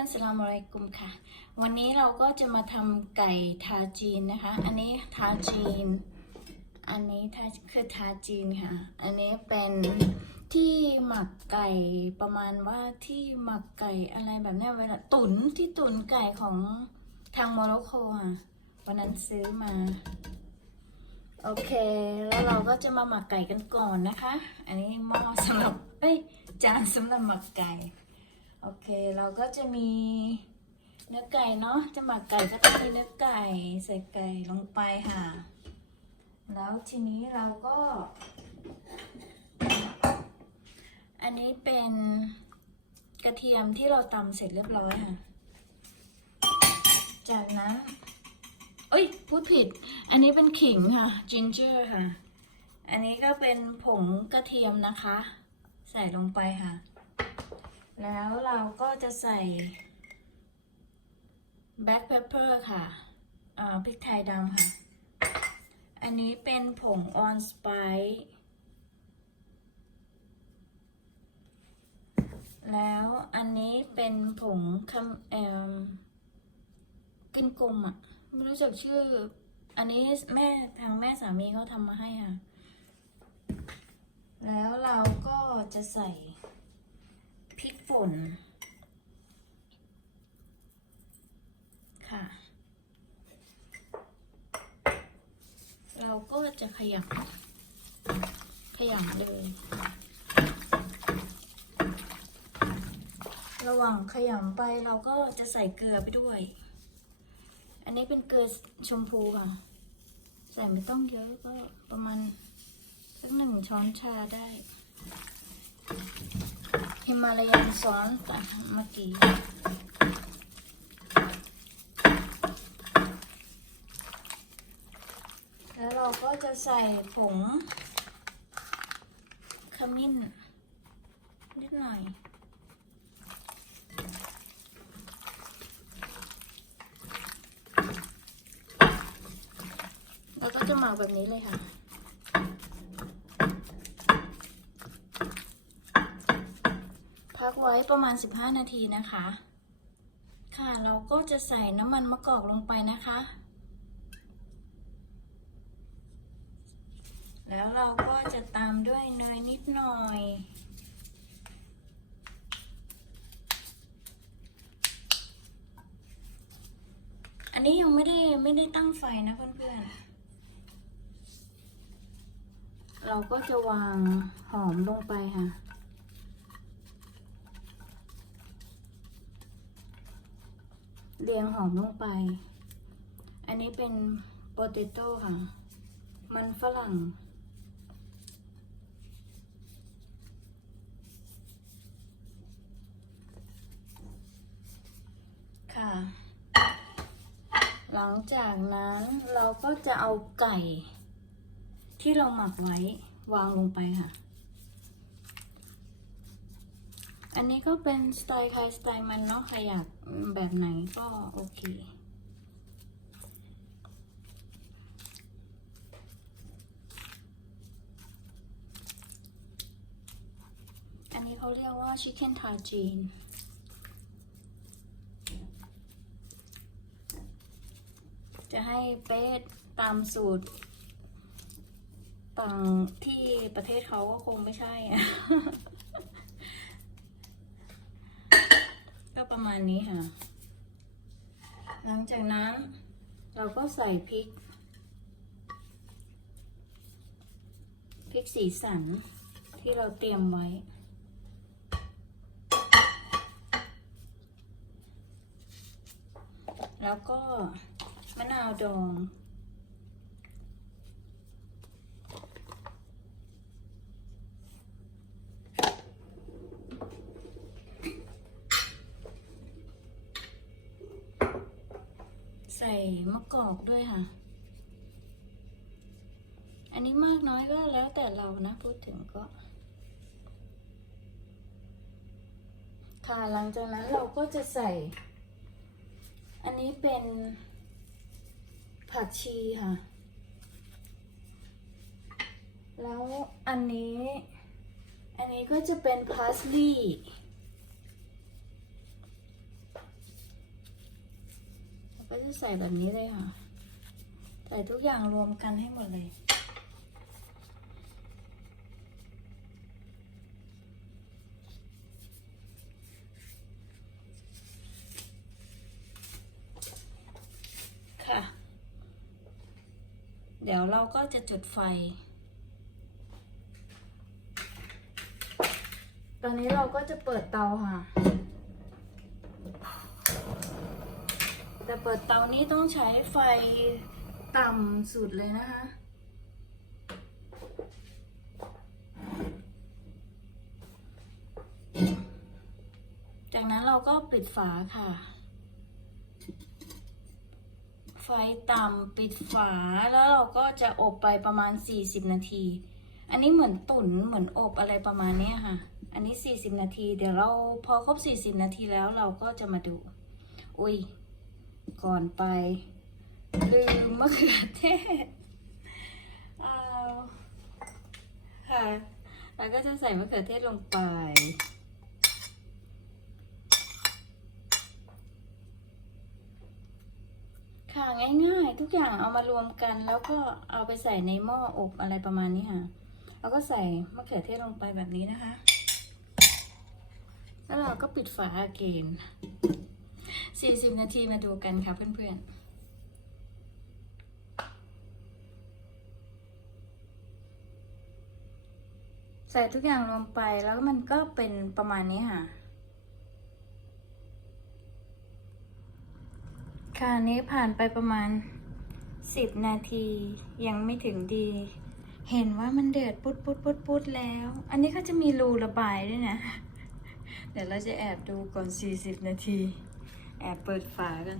อนๆสลามอะลัยกุมค่ะวันนี้เราก็จะมาทำไก่ทาจีนนะคะอันนี้ทาจีนอันนี้คือทาจีนค่ะอันนี้เป็นที่หมักไก่ประมาณว่าที่หมักไก่อะไรแบบนี้เวลาตุ๋นที่ตุ๋นไก่ของทางโมร็อกโกค่ะวันนั้นซื้อมาโอเคแล้วเราก็จะมาหมักไก่กันก่อนนะคะอันนี้หม้อสำหรับจานสำหรับหมักไก่โอเคเราก็จะมีเนื้อไก่เนาะจะหมักไก่ก็ต้องมีเนื้อไก่ใส่ไก่ลงไปค่ะแล้วทีนี้เราก็อันนี้เป็นกระเทียมที่เราตำเสร็จเรียบร้อยค่ะจากนั้นพูดผิดอันนี้เป็นขิงค่ะ ginger ค่ะอันนี้ก็เป็นผงกระเทียมนะคะใส่ลงไปค่ะแล้วเราก็จะใส่ black pepper ค่ะพริกไทยดำค่ะอันนี้เป็นผง allspice แล้วอันนี้เป็นผงกินกลมอ่ะไม่รู้จักชื่ออันนี้ทางแม่สามีเขาทำมาให้ค่ะแล้วเราก็จะใส่พริกป่นค่ะเราก็จะขยำเลยระหว่างขยำไปเราก็จะใส่เกลือไปด้วยอันนี้เป็นเกลือชมพูค่ะใส่ไม่ต้องเยอะก็ประมาณสัก1 ช้อนชาได้ฮิมาลายันซอสเมื่อกี้แล้วเราก็จะใส่ผงขมิ้นนิดหน่อยแล้วก็จะหมักแบบนี้เลยค่ะพักไว้ประมาณ15 นาทีนะคะค่ะเราก็จะใส่น้ำมันมะกอกลงไปนะคะแล้วเราก็จะตามด้วยเนยนิดหน่อยอันนี้ยังไม่ได้ตั้งไฟนะเพื่อนๆเราก็จะวางหอมลงไปค่ะเรียงหอมลงไปอันนี้เป็นโปเตโต้ค่ะมันฝรั่งค่ะหลังจากนั้นเราก็จะเอาไก่ที่เราหมักไว้วางลงไปค่ะอันนี้ก็เป็นสไตล์ใครสไตล์มันเนาะใครอยากแบบไหนก็โอเคอันนี้เขาเรียกว่า chicken tajine จะให้เป๊ะตามสูตรต่างที่ประเทศเขาก็คงไม่ใช่ ก็ประมาณนี้ค่ะหลังจากนั้นเราก็ใส่พริกสีสันที่เราเตรียมไว้แล้วก็มะนาวดองใส่มะกอกด้วยค่ะอันนี้มากน้อยก็แล้วแต่เรานะพูดถึงก็ค่ะหลังจากนั้นเราก็จะใส่อันนี้เป็นผักชีค่ะแล้วอันนี้ก็จะเป็นพาสลีย์ จะใส่แบบนี้เลยค่ะใส่ทุกอย่างรวมกันให้หมดเลยค่ะเดี๋ยวเราก็จะจุดไฟตอนนี้เราก็จะเปิดเตาค่ะแต่เปิดเตานี้ต้องใช้ไฟต่ำสุดเลยนะคะจากนั้นเราก็ปิดฝาค่ะไฟต่ำปิดฝาแล้วเราก็จะอบไปประมาณ40นาทีอันนี้เหมือนตุ๋นเหมือนอบอะไรประมาณนี้ค่ะอันนี้40นาทีเดี๋ยวเราพอครบ40นาทีแล้วเราก็จะมาดูอุ้ยก่อนไปลืมมะเขือเทศค่ะแล้วก็จะใส่มะเขือเทศลงไปค่ะง่ายๆทุกอย่างเอามารวมกันแล้วก็เอาไปใส่ในหม้ออบอะไรประมาณนี้ค่ะแล้วก็ใส่มะเขือเทศลงไปแบบนี้นะคะแล้วเราก็ปิดฝาเกน40นาทีมาดูกันค่ะเพื่อนๆใส่ทุกอย่างลงไปแล้วมันก็เป็นประมาณนี้ค่ะค่ะนี้ผ่านไปประมาณ10นาทียังไม่ถึงดีเห็นว่ามันเดือดปุดแล้วอันนี้เขาจะมีรูระบายด้วยนะเดี๋ยวเราจะแอบดูก่อน40นาทีแอบเปิดฝากัน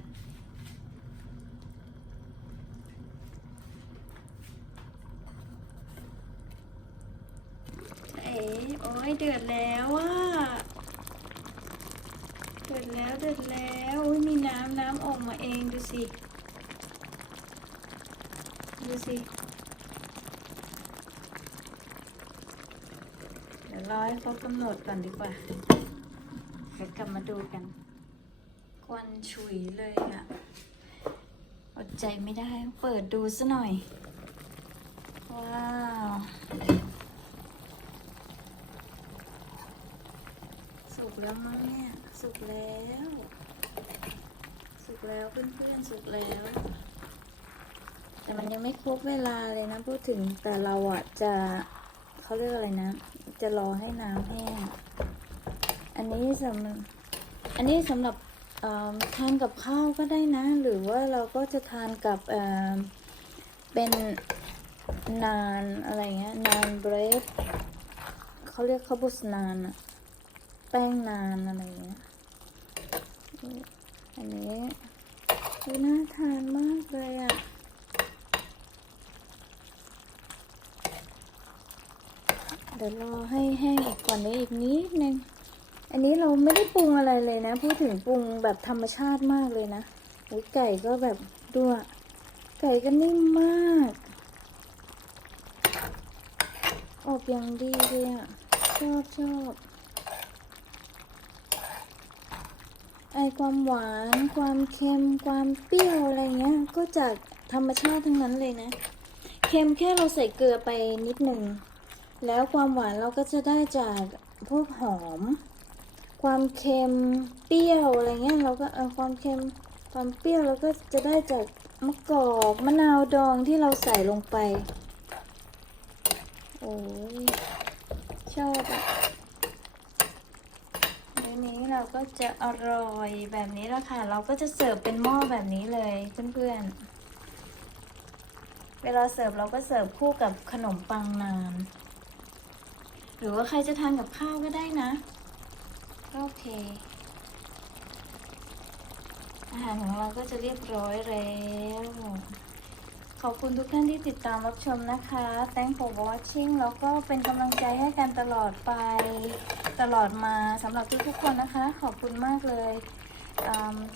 โอ้ยเดือดแล้วอ่ะเดือดแล้วอุ้ยมีน้ำออกมาเองดูสิเดี๋ยวรอให้เขากำหนดก่อนดีกว่าเดี๋ยวกลับมาดูกันควันฉุยเลยอ่ะอดใจไม่ได้เปิดดูซะหน่อยว้าวสุกแล้วมั้งเนี่ยสุกแล้วเพื่อนๆสุกแล้วแต่มันยังไม่ครบเวลาเลยนะพูดถึงแต่เราอ่ะจะเขาเรียกอะไรนะจะรอให้น้ำแห้งอันนี้สำหรับทานกับข้าวก็ได้นะหรือว่าเราก็จะทานกับเป็นนานอะไรเงี้ยนานเบรดเขาเรียกข้าวบุษนานอะแป้งนานอะไรเงี้ยอันนี้น่าทานมากเลยอะเดี๋ยวรอให้แห้งอีกก่อนได้อีกนิดนึงอันนี้เราไม่ได้ปรุงอะไรเลยนะพูดถึงปรุงแบบธรรมชาติมากเลยนะไก่ก็แบบดูอะไก่ก็นิ่มมากอบอย่างดีเลยอะชอบความหวานความเค็มความเปรี้ยวอะไรเงี้ยก็จากธรรมชาติทั้งนั้นเลยนะเค็มแค่เราใส่เกลือไปนิดหนึ่งแล้วความหวานเราก็จะได้จากพวกหอมความเค็มเปรี้ยวอะไรเงี้ยเราก็ความเค็มความเปรี้ยวเราก็จะได้จากมะกอกมะนาวดองที่เราใส่ลงไปโอ้ยชอบอ่ะนี้เราก็จะอร่อยแบบนี้ละค่ะเราก็จะเสิร์ฟเป็นหม้อแบบนี้เลยเพื่อนๆเวลาเสิร์ฟเราก็เสิร์ฟคู่กับขนมปังนานหรือว่าใครจะทานกับข้าวก็ได้นะก็โอเคอาหารของเราก็จะเรียบร้อยแล้วขอบคุณทุกท่านที่ติดตามรับชมนะคะ Thanks for watching แล้วก็เป็นกำลังใจให้กันตลอดไปตลอดมาสำหรับทุกๆคนนะคะขอบคุณมากเลย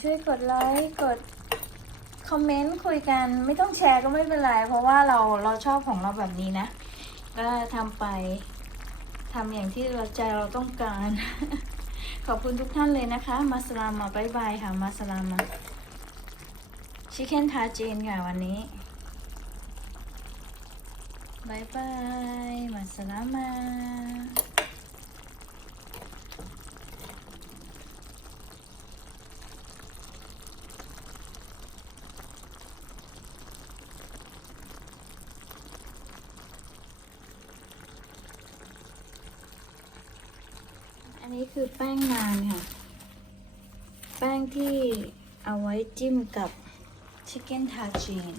ช่วยกดไลค์กดคอมเมนต์คุยกันไม่ต้องแชร์ก็ไม่เป็นไรเพราะว่าเราชอบของเราแบบนี้นะก็ทำไปทำอย่างที่ใจเราต้องการ ขอบคุณทุกท่านเลยนะคะมาสลามาบ๊ายบายค่ะมาสลามา ชิคเก้นทาจีนค่ะวันนี้บายบาย มาสลามาอันนี้คือแป้งนานค่ะ แป้งที่เอาไว้จิ้มกับชิคเก้นทาจีน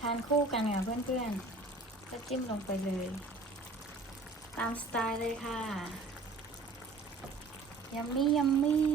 ทานคู่กันค่ะเพื่อนๆก็จิ้มลงไปเลย ตามสไตล์เลยค่ะ ยัมมี่ยัมมี่